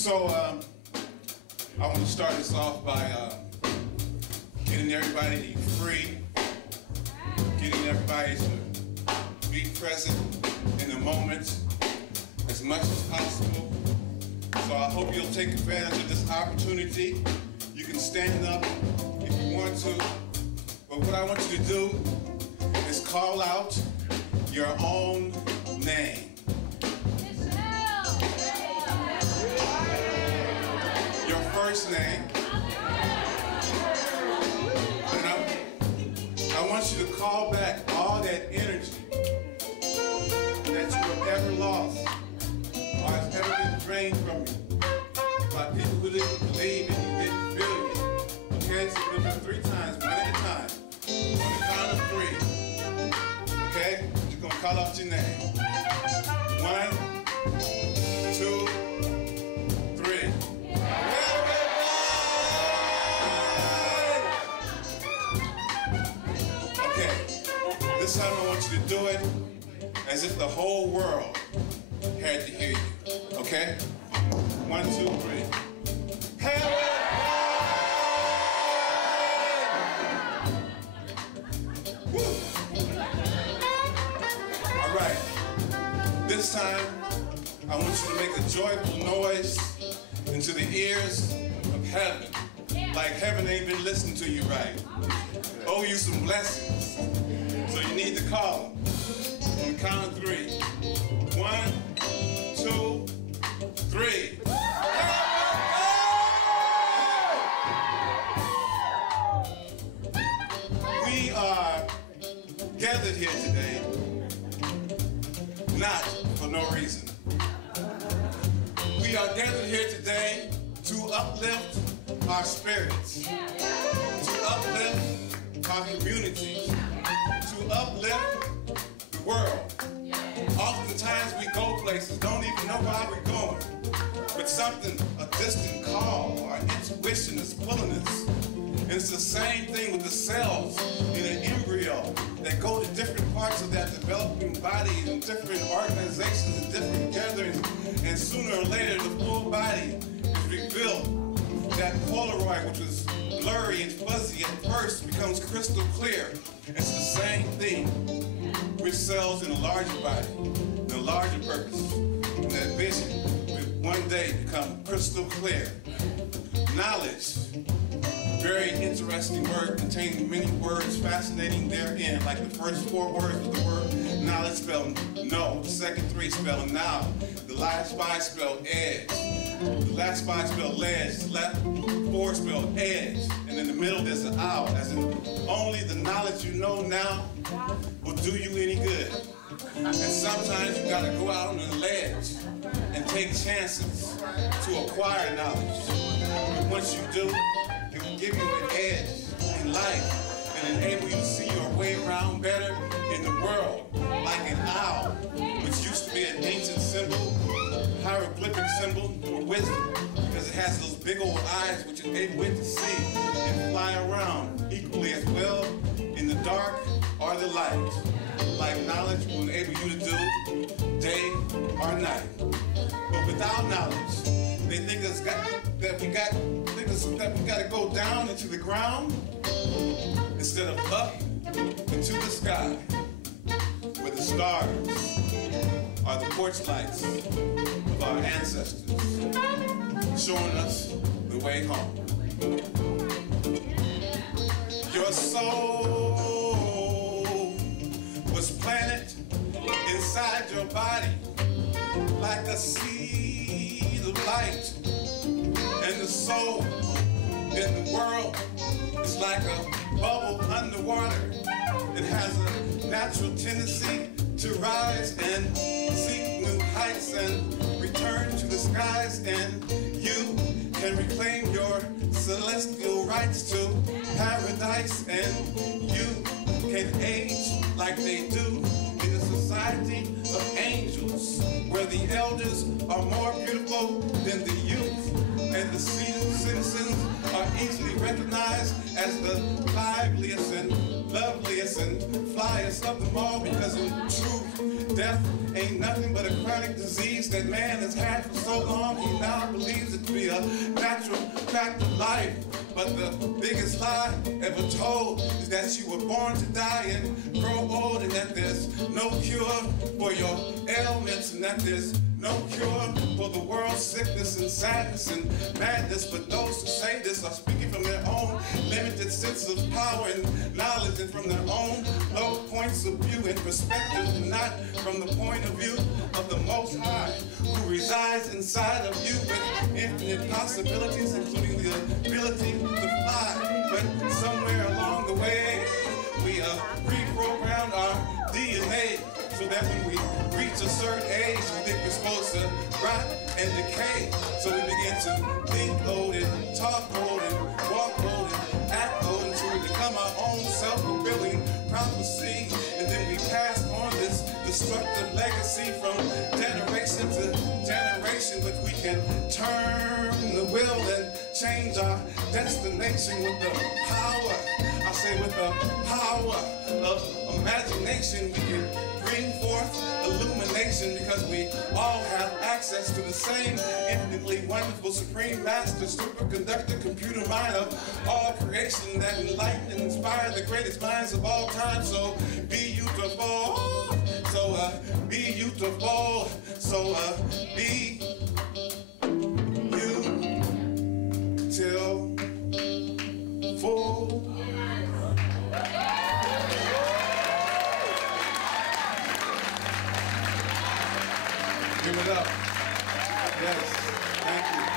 So I want to start this off by getting everybody free, getting everybody to be present in the moment as much as possible. So I hope you'll take advantage of this opportunity. You can stand up if you want to, but what I want you to do is call out your own name. Your first name. And I want you to call back all that energy that you have ever lost or has ever been drained from you by people who didn't believe and you didn't feel you. Okay, so we're going to do 3 times, one at a time. On the count of 3. Okay? You're going to call out your name. 1, 2, 3. This time I want you to do it as if the whole world had to hear you. Okay? 1, 2, 3. All right. This time I want you to make a joyful noise into the ears of heaven. Like heaven ain't been listening to you right. Owe you some blessings. So you need to call them. On the count of 3. 1, 2, 3. We are gathered here today not for no reason. We are gathered here today to uplift our spirits, to uplift our communities, to uplift the world. Oftentimes we go places, don't even know why we're going, but something, a distant call or intuition is pulling us. And it's the same thing with the cells in an embryo that go to different parts of that developing body and different organizations and different gatherings, and sooner or later the full body is revealed. That Polaroid, which was blurry and fuzzy at first, becomes crystal clear. It's the same thing with cells in a larger body, in a larger purpose. And that vision will one day become crystal clear. Knowledge, very interesting word containing many words fascinating therein. Like the first 4 words of the word knowledge spell no, the second 3 spell now, the last 5 spell edge. The last 5 spell ledge, the last 4 spell edge, and in the middle there's an owl, as in only the knowledge you know now will do you any good. And sometimes you gotta go out on the ledge and take chances to acquire knowledge. And once you do, it will give you an edge in life and enable you to see your way around better in the world, like an owl, which used to be an ancient symbol, hieroglyphic symbol for wisdom, because it has those big old eyes which are able to see and fly around equally as well in the dark or the light, like knowledge will enable you to do day or night. But without knowledge, they think that we got to go down into the ground instead of up into the sky, where the stars are the porch lights of our ancestors, showing us the way home. Your soul was planted inside your body like a seed of light, and the soul in the world is like a bubble underwater. It has a natural tendency to rise and seek new heights and return to the skies, and you can reclaim your celestial rights to paradise, and you can age like they do in a society of angels, where the elders are more beautiful than the youth, and the citizens are easily recognized as the liveliest and loveliest and flyest of them all, because in truth, death ain't nothing but a chronic disease that man has had for so long. He now believes it to be a natural fact of life. But the biggest lie ever told is that you were born to die and grow old, and that there's no cure for your ailments, and that there's no cure for the world's sickness and sadness and madness. But those who say this are speaking from their own limited sense of power and knowledge, and from their own low points of view and perspective, and not from the point of view of the Most High, who resides inside of you with infinite possibilities, including the ability to fly. But somewhere along the way, we reprogrammed our DNA so that when we reach a certain age, we think we're supposed to rot and decay. So we begin to think old and talk old and walk old and act old until we become our own self-fulfilling prophecy. And then we pass on this destructive legacy from generation to generation. But we can turn the wheel and change our destination with the power, I say with the power of imagination. We can bring forth illumination, because we all have access to the same infinitely wonderful supreme master superconductor computer mind of all creation that enlightened and inspired the greatest minds of all time. So be beautiful, so be beautiful, so be beautiful. Give it up. Yes, thank you.